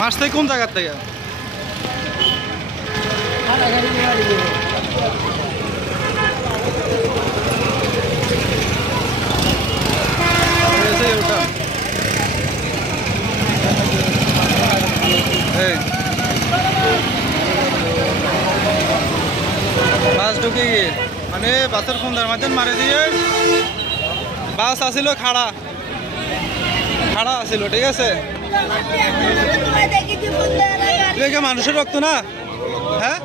মাছ থেকে কোন জায়গার থেকে? বাস ঢুকে গিয়ে মানে বাসের খুন্দার মাঝে মারে দিয়ে বাস আসিল খাড়া খাড়া আসিল, ঠিক আছে? মানুষের রক্ত না, হ্যাঁ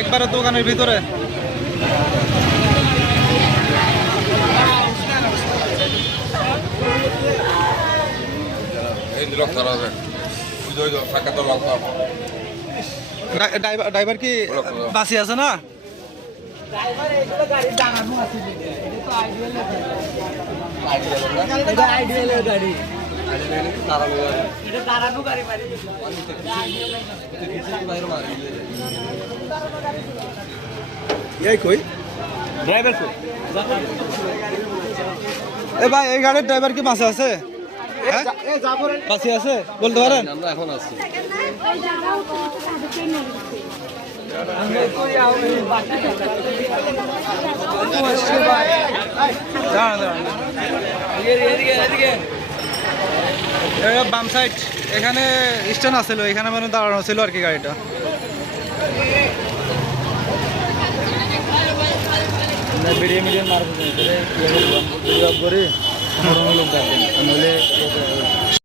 একবারে দোকানের ভিতরে। ড্রাইভার কি বাসি আছে না? এ ভাই, এই গাড়ির ড্রাইভার কি বাসে আছে? বাসি আছে বলতে পারেন? এখন আছি বাম সাইড এখানে স্ট্যান্ড আছিল, এখানে মানে দাঁড়ানো ছিল আর কি গাড়িটা। Video medium market